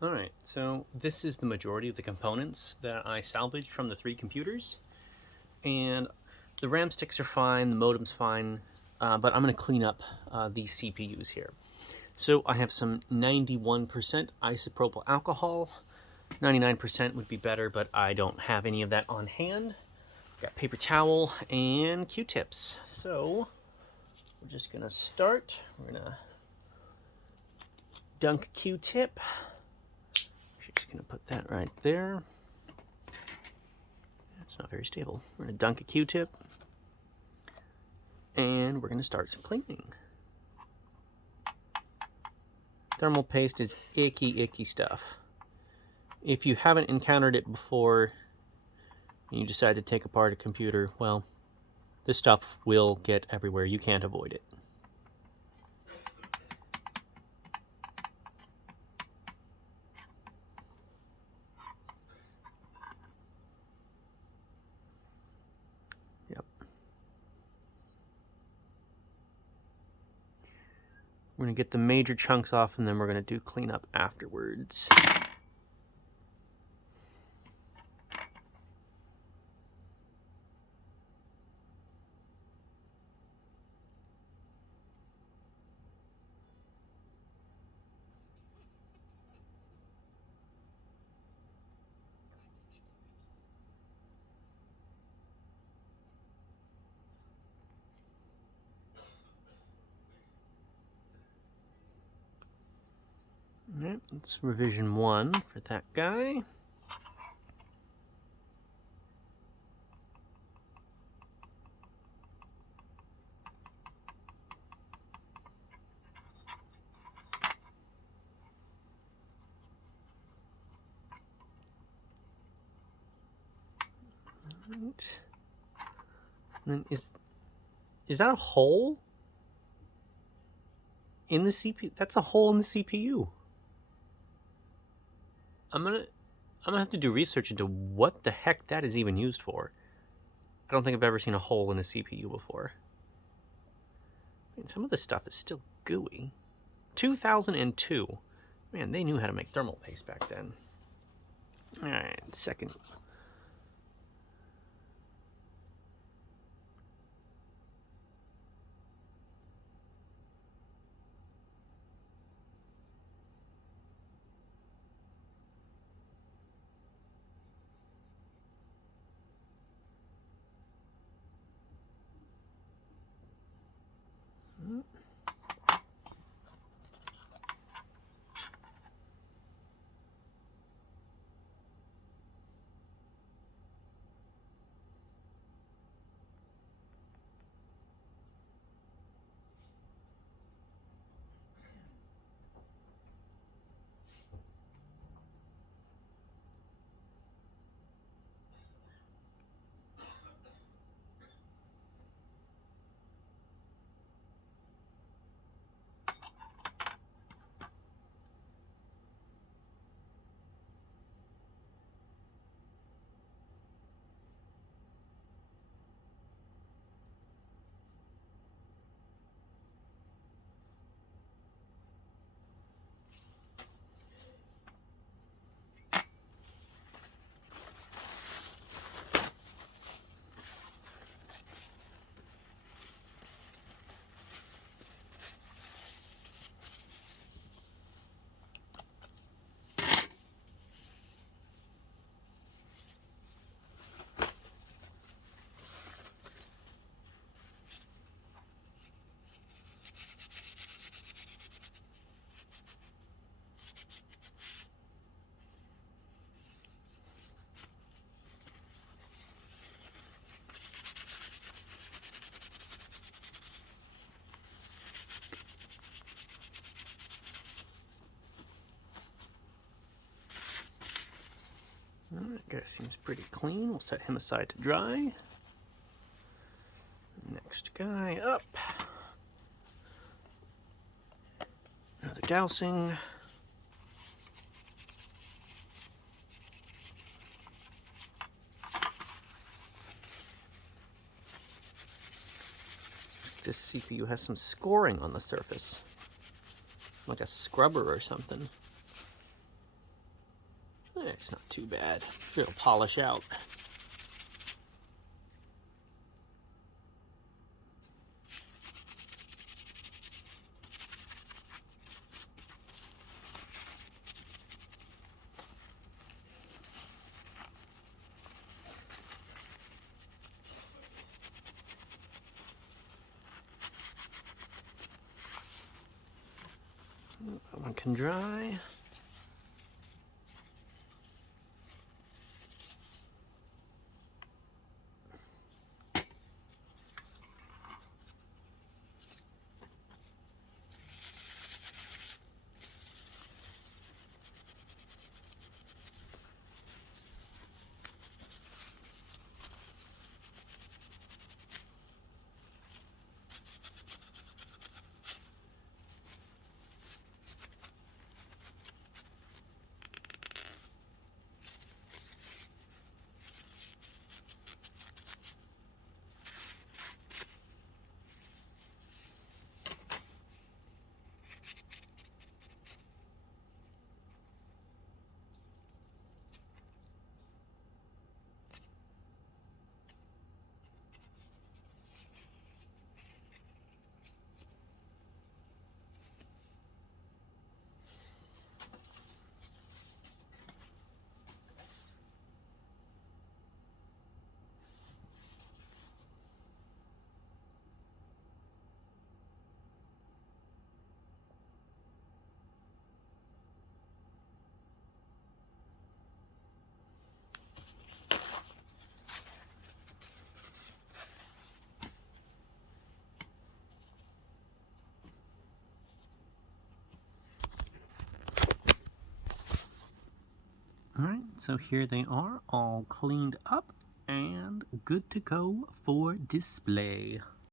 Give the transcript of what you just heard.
Alright, so this is the majority of the components that I salvaged from the 3 computers. And the RAM sticks are fine, the modem's fine, but I'm going to clean up these CPUs here. So I have some 91% isopropyl alcohol. 99% would be better, but I don't have any of that on hand. Got paper towel and Q-tips. So we're just going to start. We're going to dunk Q-tip. Just going to put that right there. It's not very stable. We're going to dunk a Q-tip. And we're going to start some cleaning. Thermal paste is icky, icky stuff. If you haven't encountered it before and you decide to take apart a computer, well, this stuff will get everywhere. You can't avoid it. Yep. We're going to get the major chunks off, and then we're going to do cleanup afterwards. Alright, that's revision 1 for that guy. Right. And then is that a hole in the CPU? That's a hole in the CPU. I'm gonna have to do research into what the heck that is even used for. I don't think I've ever seen a hole in a CPU before. I mean, some of this stuff is still gooey. 2002. Man, they knew how to make thermal paste back then. Alright, second. That guy seems pretty clean. We'll set him aside to dry. Next guy up. Another dousing. This CPU has some scoring on the surface, like a scrubber or something. It's not too bad. It'll polish out. That one can dry. Alright, so here they are, all cleaned up and good to go for display.